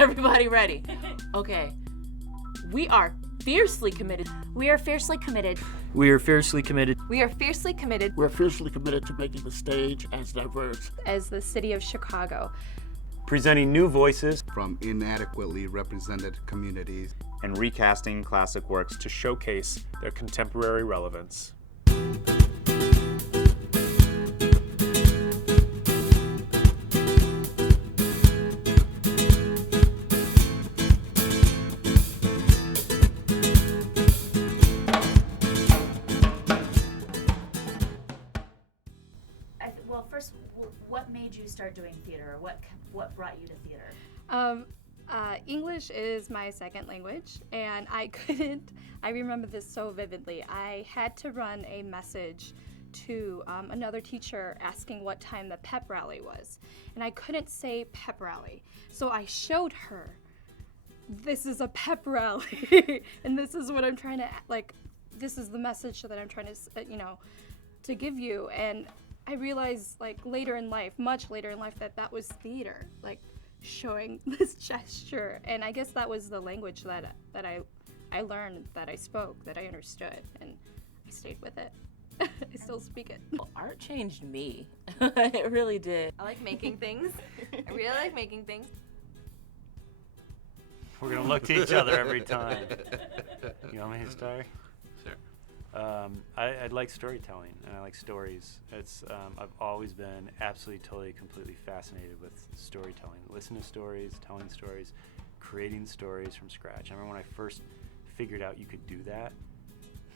everybody ready? Okay. We are fiercely committed. We are fiercely committed. We are fiercely committed. We are fiercely committed. We're fiercely committed to making the stage as diverse as the city of Chicago. Presenting new voices from inadequately represented communities. And recasting classic works to showcase their contemporary relevance. Well, first, what made you start doing theater? What brought you to theater? English is my second language, and I remember this so vividly. I had to run a message to another teacher asking what time the pep rally was, and I couldn't say pep rally. So I showed her, this is a pep rally, and this is what I'm trying to, this is the message that I'm trying to, to give you. And I realized, later in life, much later in life, that was theater, showing this gesture. And I guess that was the language that I learned, that I spoke, that I understood, and I stayed with it. I still speak it. Well, art changed me. It really did. I like making things. I really like making things. We're gonna look to each other every time. You want me to start? Sure. I like storytelling, and I like stories. I've always been absolutely, totally, completely fascinated with storytelling. Listening to stories, telling stories, creating stories from scratch. I remember when I first figured out you could do that,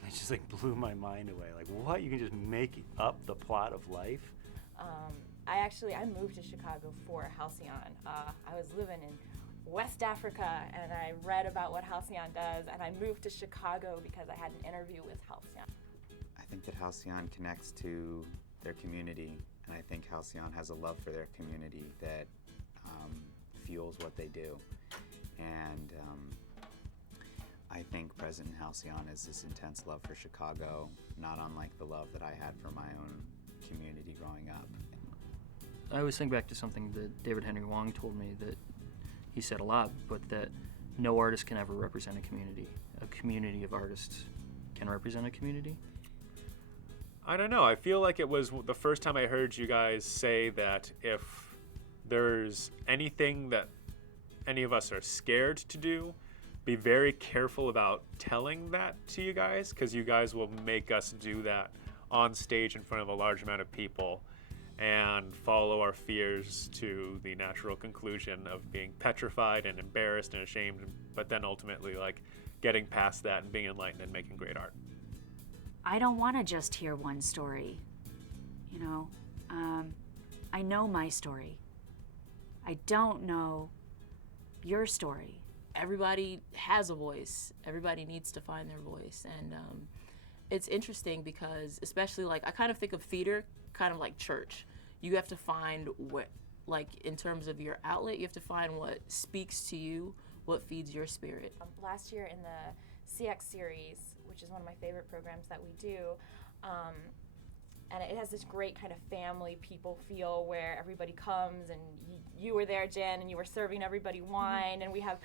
it just blew my mind away. What? You can just make up the plot of life? I moved to Chicago for Halcyon. I was living in West Africa, and I read about what Halcyon does, and I moved to Chicago because I had an interview with Halcyon. I think that Halcyon connects to their community, and I think Halcyon has a love for their community that fuels what they do. And I think present in Halcyon is this intense love for Chicago, not unlike the love that I had for my own community growing up. I always think back to something that David Henry Wong told me, that he said a lot, but that no artist can ever represent a community. A community of artists can represent a community. I don't know. I feel like it was the first time I heard you guys say that if there's anything that any of us are scared to do, be very careful about telling that to you guys, because you guys will make us do that on stage in front of a large amount of people and follow our fears to the natural conclusion of being petrified and embarrassed and ashamed, but then ultimately getting past that and being enlightened and making great art. I don't want to just hear one story. I know my story. I don't know your story. Everybody has a voice. Everybody needs to find their voice. And it's interesting because, especially I kind of think of theater kind of like church. You have to find what, in terms of your outlet, you have to find what speaks to you, what feeds your spirit. Last year in the CX series, which is one of my favorite programs that we do, and it has this great kind of family people feel where everybody comes, and you were there, Jen, and you were serving everybody wine, and we have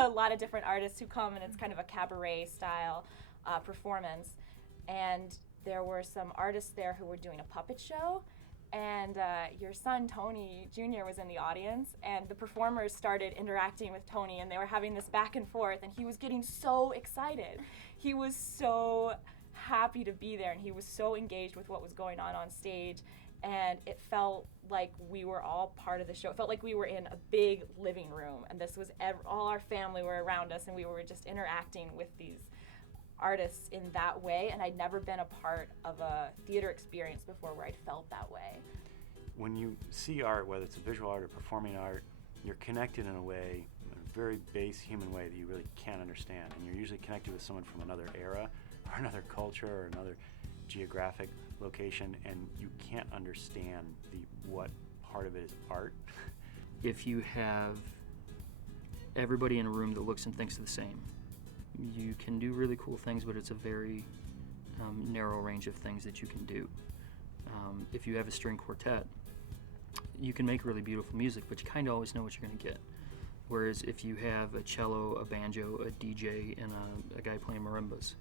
a lot of different artists who come, and it's kind of a cabaret style performance. And there were some artists there who were doing a puppet show, and your son Tony Jr. was in the audience, and the performers started interacting with Tony, and they were having this back and forth, and he was getting so excited. He was so happy to be there, and he was so engaged with what was going on stage, and it felt like we were all part of the show. It felt like we were in a big living room, and this was all our family were around us, and we were just interacting with these artists in that way, and I'd never been a part of a theater experience before where I'd felt that way. When you see art, whether it's a visual art or performing art, you're connected in a way, a very base human way that you really can't understand, and you're usually connected with someone from another era or another culture or another geographic location, and you can't understand what part of it is art. If you have everybody in a room that looks and thinks the same, you can do really cool things, but it's a very narrow range of things that you can do. If you have a string quartet, you can make really beautiful music, but you kind of always know what you're going to get. Whereas if you have a cello, a banjo, a DJ, and a guy playing marimbas,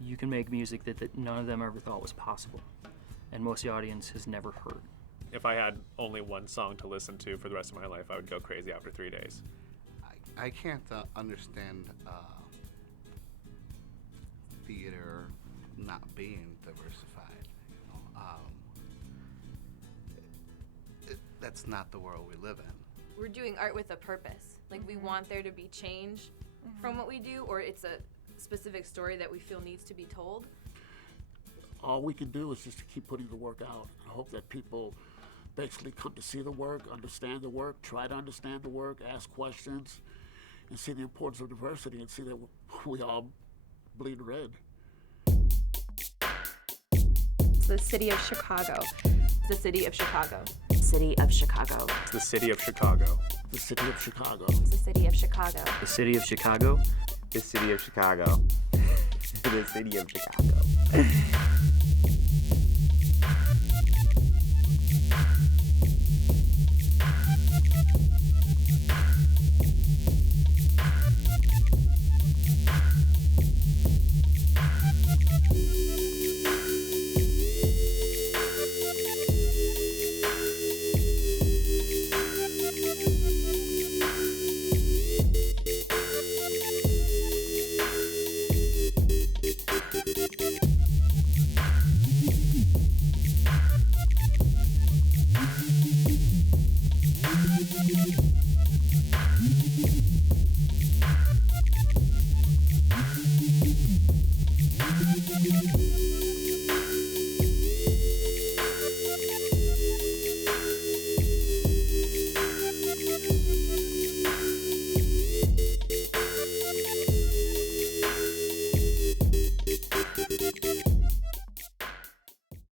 you can make music that none of them ever thought was possible, and most of the audience has never heard. If I had only one song to listen to for the rest of my life, I would go crazy after 3 days. I can't understand theater not being diversified. That's not the world we live in. We're doing art with a purpose. Like we want there to be change from what we do, or it's a specific story that we feel needs to be told. All we can do is just to keep putting the work out and hope that people basically come to see the work, understand the work, try to understand the work, ask questions, and see the importance of diversity and see that we all bleed red. It's the city of Chicago. The city of Chicago. City of Chicago. It's the city of Chicago. The city of Chicago. It's the city of Chicago. The city of Chicago. The city of Chicago. The city of Chicago.